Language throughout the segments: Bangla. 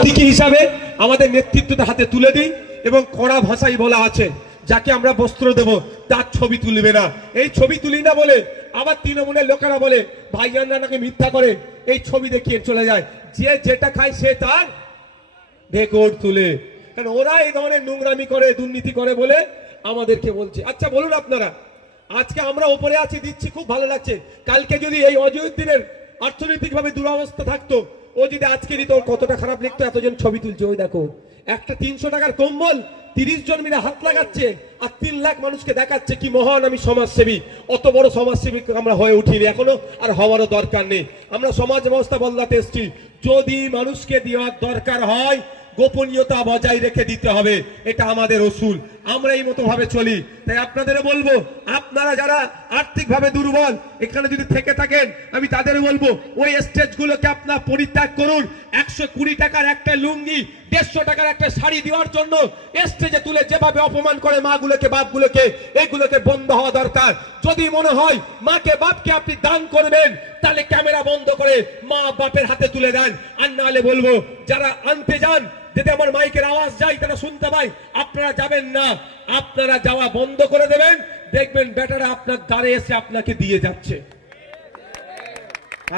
প্রতীকী হিসাবে আমাদের নেতৃত্বটা হাতে তুলে দিই এবং কড়া ভাষায় বলা আছে যাকে আমরা বস্ত্র দেব তার ছবি তুলবে না। এই ছবি তুলি না বলে আবার তৃণমূলের লোকেরা বলে ভাইজানরা নাকি মিথ্যা করে এই ছবি দেখিয়ে চলে যায়। যে যেটা খায় সে তার রেকর্ড তুলে, কারণ ওরা এই ধরনের নোংরামি করে দুর্নীতি করে বলে আমাদেরকে বলছে। আচ্ছা বলুন আপনারা, আজকে আমরা ওপরে আছি দিচ্ছি খুব ভালো লাগছে, কালকে যদি এই অজয়উদ্দিনের অর্থনৈতিক ভাবে দুরবস্থা থাকতো, ও যদি আজকে দিত ওর কতটা খারাপ লিখতো। এতজন ছবি তুলছে, ওই দেখো একটা 300 টাকার কম্বল 30 জন মিলে হাত লাগাচ্ছে আর 3 লাখ মানুষকে দেখাচ্ছে কি মহান আমি সমাজসেবী। অত বড় সমাজসেবী আমরা হয়ে উঠিনি এখনো, আর হওয়ারও দরকার নেই। আমরা সমাজ ব্যবস্থা বদলাতে এসেছি। যদি মানুষকে দেওয়ার দরকার হয় গোপনীয়তা বজায় রেখে দিতে হবে, এটা আমাদের অসুল। আমরা এই মতো ভাবে চলি। তাই আপনাদের বলবো, আপনারা যারা আর্থিক ভাবে দুর্বল এখানে যদি থেকে থাকেন, আমি তাদের বলবো ওই স্টেজগুলোকে আপনারা পরিত্যাগ করুন। 120 টাকার একটা লুঙ্গি 150 টাকার একটা শাড়ি দেওয়ার জন্য স্টেজে তুলে যেভাবে অপমান করে মাগুলোকে বাপগুলোকে, এগুলোকে বন্ধ হওয়া দরকার। যদি মনে হয় মাকে বাপকে আপনি দান করবেন, তাহলে ক্যামেরা বন্ধ করে মা বাপের হাতে তুলে দেন। আর নাহলে বলবো যারা আনতে যান, যদি আমার মাইকের আওয়াজ যায় তারা শুনতে পাই, আপনারা যাবেন না, আপনারা যাওয়া বন্ধ করে দেবেন। দেখবেন বেটারা আপনার দ্বারে এসে আপনাকে দিয়ে যাচ্ছে।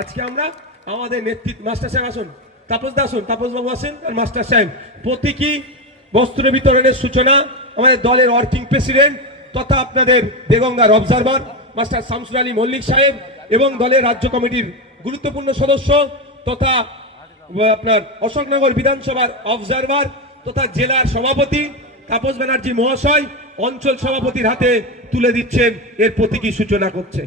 আজকে আমরা আমাদের নেতৃত্ব, মাস্টার সাহেব আসুন, তাপস দা আসুন, তাপস বাবু আসেন, আর মাস্টার সাহেব প্রতীকী বস্ত্র বিতরণের সূচনা আমাদের দলের ওয়ার্কিং প্রেসিডেন্ট তথা আপনাদের দেগঙ্গার অবজারভার মাস্টার শামসুল আলী মল্লিক সাহেব এবং দলের রাজ্য কমিটির গুরুত্বপূর্ণ সদস্য তথা আপনার অশোকনগর বিধানসভার অবজারভার তথা জেলার সভাপতি তাপস ব্যানার্জি মহাশয় অঞ্চল সভাপতির হাতে তুলে দিচ্ছেন, এর প্রতীকী সূচনা করছে।